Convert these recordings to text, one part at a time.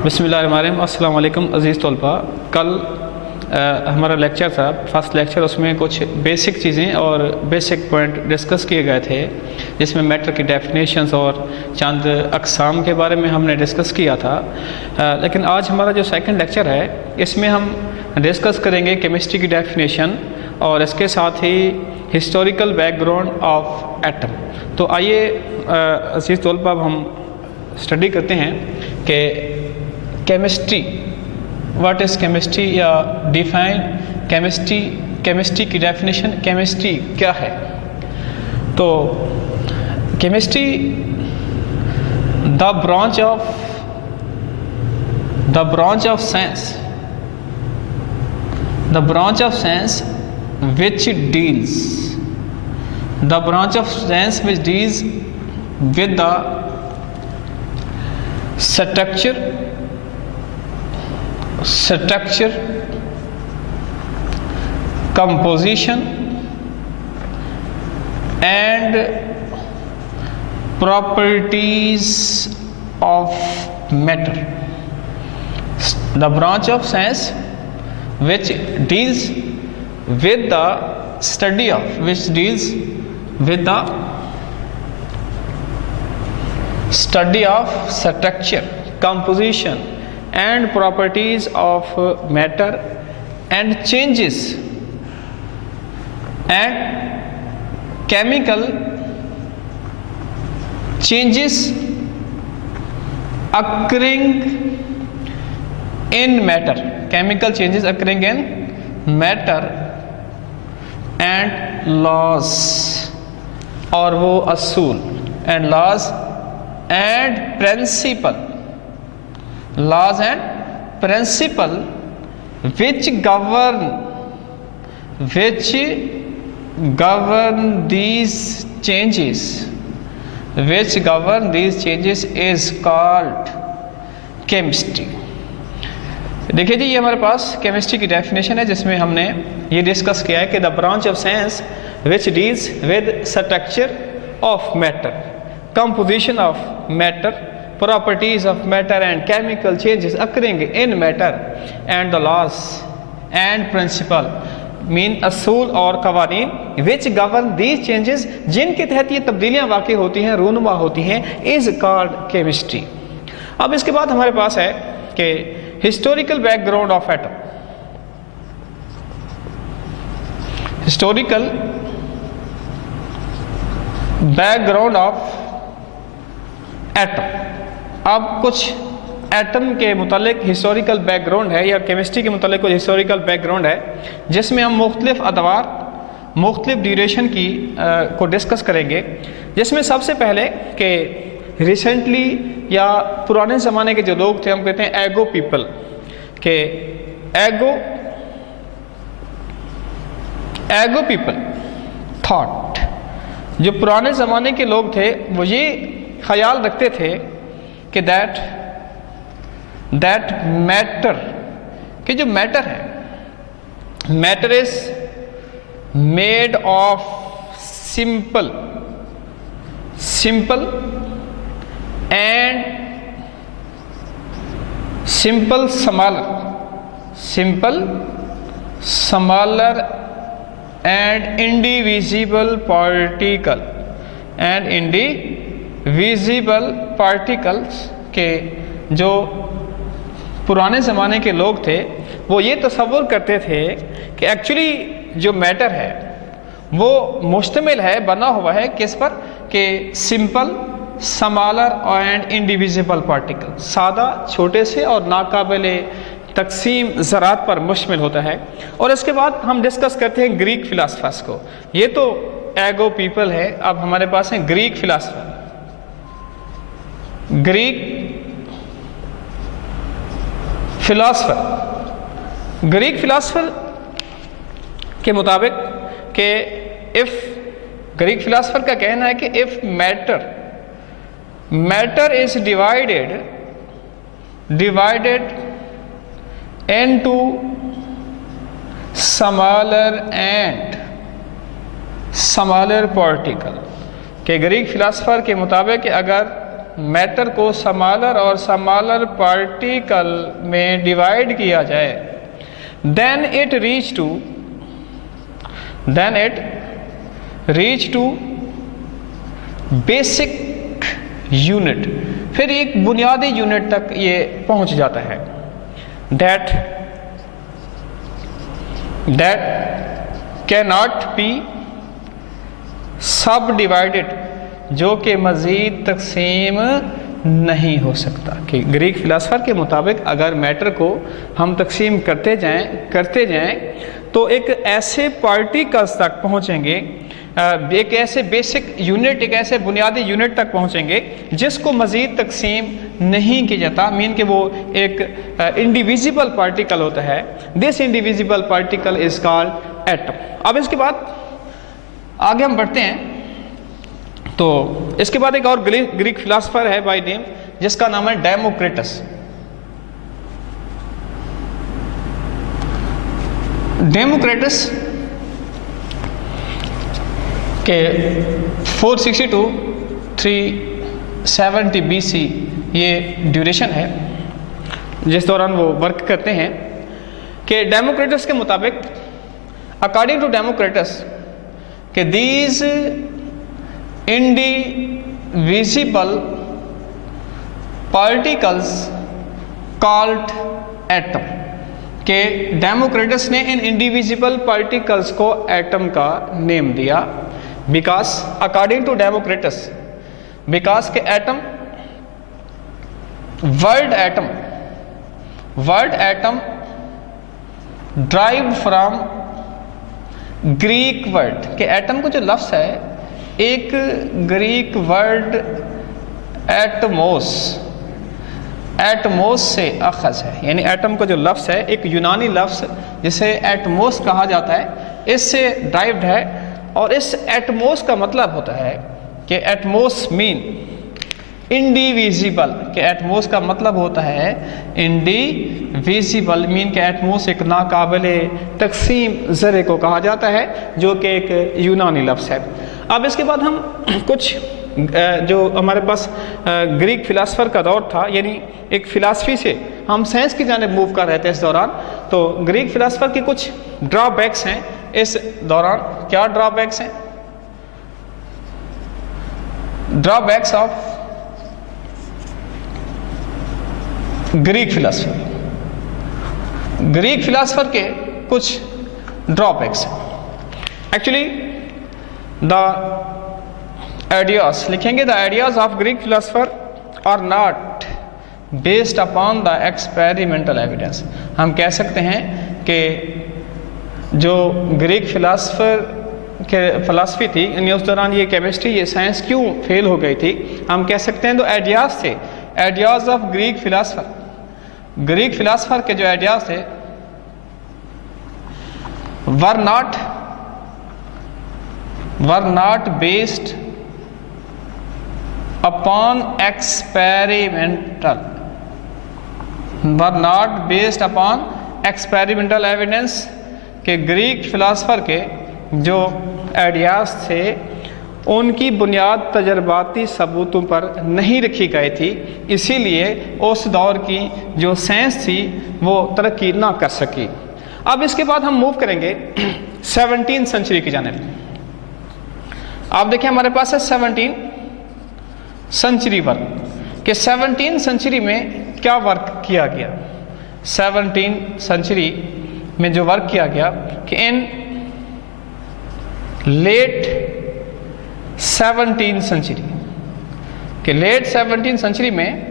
बिस्मिल्लाहिर्रहमानिर्रहीम। अस्सलाम वालेकुम अज़ीज़ तलबा। कल हमारा लेक्चर था, फर्स्ट लेक्चर। उसमें कुछ बेसिक चीज़ें और बेसिक पॉइंट डिस्कस किए गए थे, जिसमें मैटर की डेफिनेशंस और चंद अक़साम के बारे में हमने डिस्कस किया था। लेकिन आज हमारा जो सेकंड लेक्चर है, इसमें हम डिस्कस करेंगे केमिस्ट्री की डेफिनेशन और इसके साथ ही हिस्टोरिकल बैकग्राउंड ऑफ एटम। तो आइए अज़ीज़ तलबा, अब हम स्टडी करते हैं कि केमिस्ट्री, व्हाट इज़ केमिस्ट्री, या डिफाइन केमिस्ट्री की डेफिनेशन, केमिस्ट्री क्या है। तो chemistry the branch of science which deals with the structure, composition and properties of matter. The branch of science which deals with the study of structure, composition and properties of matter and changes and chemical changes occurring in matter, and laws, और वो असूल, and laws and principle which govern these changes is called chemistry. देखिए जी, ये हमारे पास chemistry की definition है, जिसमें हमने ये डिस्कस किया है कि the branch of science which deals with structure of matter, composition of matter, properties of matter and chemical changes occurring in matter and the laws and principle, mean असूल और कवानीन, विच गवर्न दीज चेंजेस, जिनके तहत ये तब्दीलियाँ वाक़ई होती हैं, रूनुमा होती हैं, इज कॉल्ड केमिस्ट्री। अब इसके बाद हमारे पास है कि historical background of atom. Historical background of atom. अब कुछ एटम के मुतालिक हिस्टोरिकल बैकग्राउंड है, या केमिस्ट्री के मुतालिक कुछ हिस्टोरिकल बैकग्राउंड है, जिसमें हम मुख्तलिफ अदवार, मुख्तलिफ ड्यूरेशन की को डिस्कस करेंगे। जिसमें सबसे पहले कि रिसेंटली या पुराने ज़माने के जो लोग थे, हम कहते हैं एगो पीपल, के एगो पीपल थॉट। जो पुराने ज़माने के लोग थे, वो ये ख्याल रखते थे कि दैट मैटर, कि जो मैटर है, matter is made of simple smaller and indivisible particles के जो पुराने ज़माने के लोग थे, वो ये तसव्वुर करते थे कि एक्चुअली जो मैटर है वो मुश्तमिल है, बना हुआ है किस पर, कि simple, smaller and indivisible particle, सादा, छोटे से और नाकाबिले तकसीम ज़रात पर मुश्तमिल होता है। और इसके बाद हम डिस्कस करते हैं ग्रीक फिलासफर्स को। ये तो एगो पीपल है, अब हमारे पास है ग्रीक फिलासफर। ग्रीक फिलासफर के मुताबिक कि ग्रीक फिलासफर का कहना है कि if matter is divided into smaller particle, के ग्रीक फिलासफर के मुताबिक अगर मैटर को स्मॉलर और स्मॉलर पार्टिकल में डिवाइड किया जाए, then it reach to basic unit, फिर एक बुनियादी यूनिट तक ये पहुंच जाता है। That can not be subdivided, जो कि मज़ीद तकसीम नहीं हो सकता। कि ग्रीक फिलासफर के मुताबिक अगर मैटर को हम तकसीम करते जाएं तो एक ऐसे पार्टिकल्स तक पहुंचेंगे, एक ऐसे बेसिक यूनिट, एक ऐसे बुनियादी यूनिट तक पहुंचेंगे जिसको मज़ीद तकसीम नहीं किया जाता। मीन कि वो एक इंडिविजिबल पार्टिकल होता है। This indivisible particle is called atom. अब इसके बाद आगे हम बढ़ते हैं, तो इसके बाद एक और ग्रीक फिलासफर है बाय नेम, जिसका नाम है डेमोक्रिटस। डेमोक्रिटस के 462 370 BC ये ड्यूरेशन है जिस दौरान वो वर्क करते हैं। कि डेमोक्रिटस के मुताबिक, अकॉर्डिंग टू डेमोक्रिटस, कि these indivisible particles called atom, के डेमोक्रिटस ने इन इंडिविजिबल पार्टिकल्स को एटम का नेम दिया। Because according to Democritus, because के atom, word atom derived from Greek word, के एटम को जो लफ्ज़ है एक ग्रीक वर्ड एटमोस से अखज़ है। यानी एटम का जो लफ्ज़ है एक यूनानी लफ्ज़ जिसे एटमोस कहा जाता है, इससे ड्राइव्ड है। और इस एटमोस का मतलब होता है कि एटमोस मीन इंडिविजिबल, के एटमोस का मतलब होता है इंडिविजिबल, मीन के एटमोस एक नाकाबिले तकसीम ज़रे को कहा जाता है, जो कि एक यूनानी लफ्ज़ है। अब इसके बाद हम कुछ जो हमारे पास ग्रीक फिलासफर का दौर था, यानी एक फ़िलासफ़ी से हम साइंस की जानिब मूव कर रहे थे इस दौरान, तो ग्रीक फिलासफर के कुछ ड्रॉबैक्स हैं इस दौरान। क्या ड्रॉबैक्स हैं? ड्रॉबैक्स ऑफ ग्रीक फिलासफर के कुछ ड्रॉबैक्स हैं। एक्चुअली द आइडियाज लिखेंगे, the ideas of Greek philosopher are not based upon the experimental evidence. हम कह सकते हैं कि जो ग्रीक फिलासफर के फ़िलासफ़ी थी, यानी उस दौरान ये केमिस्ट्री, ये साइंस क्यों फेल हो गई थी, हम कह सकते हैं तो आइडियाज़ थे, आइडियाज़ ऑफ ग्रीक फिलासफर के जो आइडियाज़ थे were not based upon experimental evidence, के ग्रीक फिलासफर के जो आइडियाज़ थे उनकी बुनियाद तजर्बाती सबूतों पर नहीं रखी गई थी, इसीलिए उस दौर की जो साइंस थी वो तरक्की ना कर सकी। अब इसके बाद हम मूव करेंगे 17वीं सेंचुरी की जानिब। आप देखिए हमारे पास है 17 सेंचुरी वर्क, कि 17 सेंचुरी में क्या वर्क किया गया। 17 सेंचुरी में जो वर्क किया गया कि इन लेट 17 सेंचुरी, के लेट 17 सेंचुरी में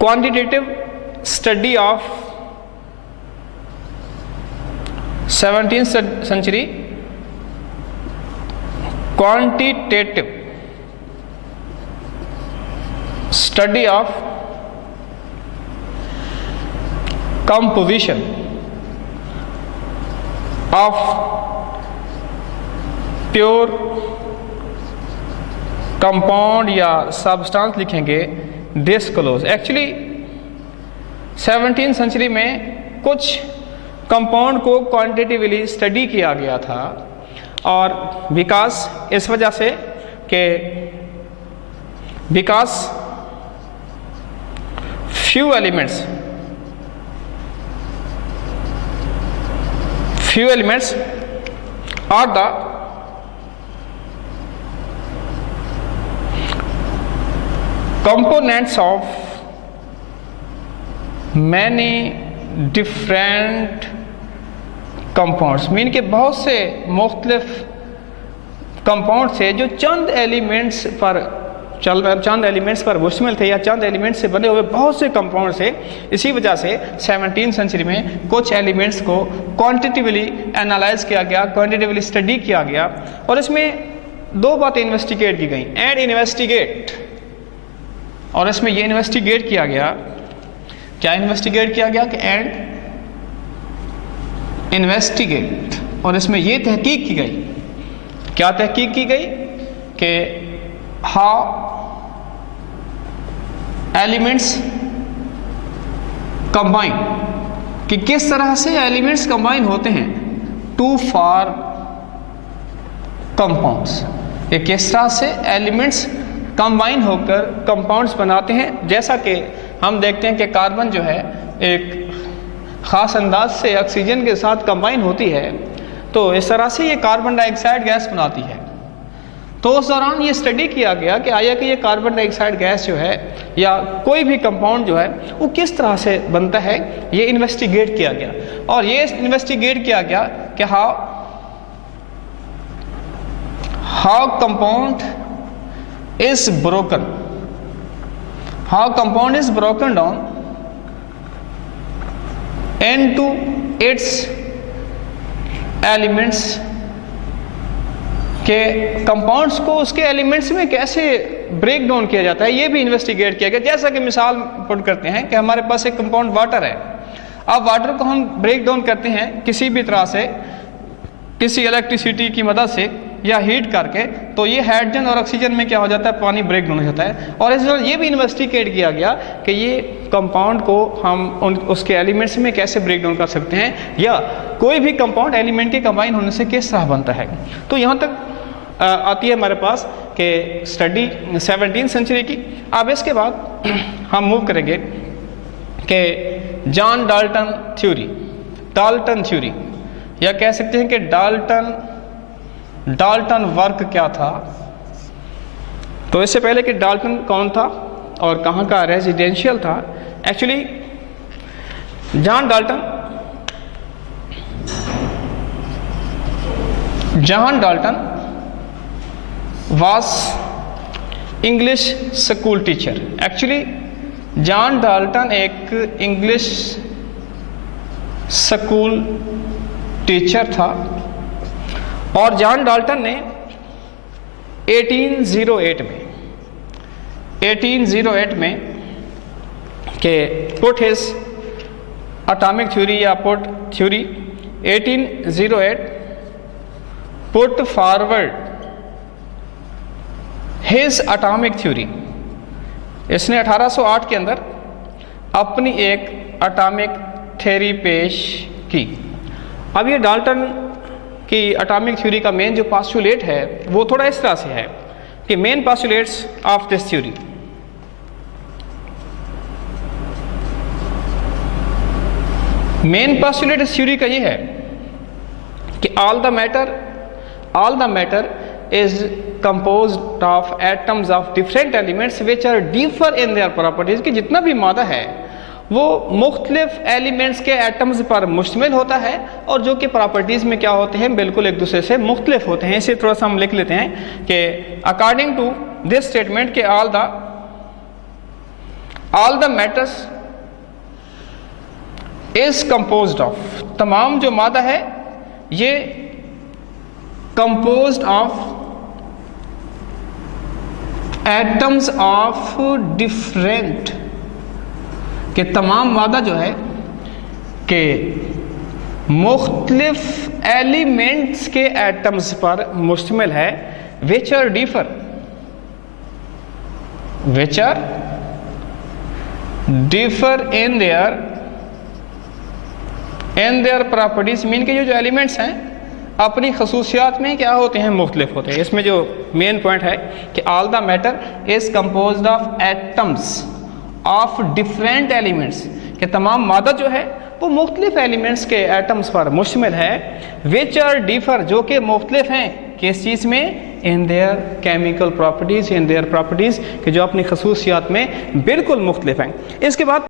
quantitative study of 17th century, quantitative study of composition of pure compound या सब्सटेंस लिखेंगे डिस्क्लोज। एक्चुअली 17th सेंचुरी में कुछ कंपाउंड को क्वांटिटेटिवली स्टडी किया गया था, और विकास इस वजह से कि because few elements are the components of many different compounds, mean के बहुत से मुख्तलिफ कंपाउंड से जो चंद एलिमेंट्स पर मुश्तमिल थे या चंद एलिमेंट्स से बने हुए बहुत से कंपाउंड थे। इसी वजह से 17वीं सेंचुरी में कुछ एलिमेंट्स को क्वांटिटिवली एनालाइज किया गया, क्वांटिटिवली स्टडी किया गया और इसमें दो बातें इन्वेस्टिगेट की गई, एंड इन्वेस्टिगेट। और इसमें ये इन्वेस्टिगेट किया गया, क्या इन्वेस्टिगेट किया गया कि एंड इन्वेस्टिगेट, और इसमें ये तहकीक की गई, क्या तहकीक की गई कि हाउ एलिमेंट्स कंबाइन, कि किस तरह से एलिमेंट्स कंबाइन होते हैं टू फॉर्म कंपाउंड्स, ये किस तरह से एलिमेंट्स कंबाइन होकर कंपाउंड्स बनाते हैं। जैसा कि हम देखते हैं कि कार्बन जो है एक ख़ास अंदाज से ऑक्सीजन के साथ कंबाइन होती है, तो इस तरह से ये कार्बन डाइऑक्साइड गैस बनाती है। तो उस दौरान ये स्टडी किया गया कि आया कि ये कार्बन डाइऑक्साइड गैस जो है या कोई भी कंपाउंड जो है वो किस तरह से बनता है, ये इन्वेस्टिगेट किया गया। और ये इन्वेस्टिगेट किया गया कि how compound is broken, how compound is broken down into its elements, के कंपाउंड्स को उसके एलिमेंट्स में कैसे ब्रेक डाउन किया जाता है, ये भी इन्वेस्टिगेट किया गया। जैसा कि मिसाल पुट करते हैं कि हमारे पास एक कंपाउंड वाटर है, अब वाटर को हम ब्रेक डाउन करते हैं किसी भी तरह से, किसी इलेक्ट्रिसिटी की मदद से या हीट करके, तो ये हाइड्रोजन और ऑक्सीजन में क्या हो जाता है, पानी ब्रेक डाउन हो जाता है। और इस दौरान ये भी इन्वेस्टिगेट किया गया कि ये कंपाउंड को हम उसके एलिमेंट्स में कैसे ब्रेक डाउन कर सकते हैं, या कोई भी कंपाउंड एलिमेंट के कंबाइन होने से किस तरह बनता है। तो यहाँ तक आती है हमारे पास कि स्टडी 17वीं सेंचुरी की। अब इसके बाद हम मूव करेंगे कि जॉन डाल्टन थ्योरी, या कह सकते हैं कि डाल्टन वर्क क्या था। तो इससे पहले कि डाल्टन कौन था और कहाँ का रेजिडेंशियल था, actually John Dalton was English school teacher. Actually John Dalton एक इंग्लिश स्कूल टीचर था और जॉन डाल्टन ने 1808 में के पुट हिज एटॉमिक थ्योरी या put theory 1808 put forward his atomic theory. इसने 1808 के अंदर अपनी एक एटॉमिक थ्योरी पेश की। अब ये डाल्टन की एटॉमिक थ्योरी का मेन जो पोस्टुलेट है वो थोड़ा इस तरह से है कि main postulates of this theory, main postulate इस थ्योरी का ये है कि all the matter is composed of atoms of different elements which are differ in their properties, कि जितना भी मादा है वो मुख्तलिफ एलिमेंट्स के एटम्स पर मुश्तमिल होता है और जो कि प्रॉपर्टीज़ में क्या होते हैं, बिल्कुल एक दूसरे से मुख्तलिफ होते हैं। इसे थोड़ा सा हम लिख लेते हैं कि अकॉर्डिंग टू दिस स्टेटमेंट के all the matters is composed of, तमाम जो मादा है ये composed of atoms of different, के तमाम मादा जो है कि मुख्तलिफ एलिमेंट्स के एटम्स पर मुश्तमिल है, which are differ in their properties. Mean के जो एलिमेंट्स हैं अपनी खसूसियात में क्या होते हैं, मुख्तलिफ होते हैं। इसमें जो मेन पॉइंट है कि all the matter is composed of atoms of different elements, कि तमाम मादा जो है वो मुख्तलिफ एलिमेंट्स के एटम्स पर मुश्तमिल है, विच आर डिफर, जो कि मुख्तलिफ हैं किस चीज़ में, in their chemical properties, in their properties, कि जो अपनी खसूसियात में बिल्कुल मुख्तलिफ हैं। इसके बाद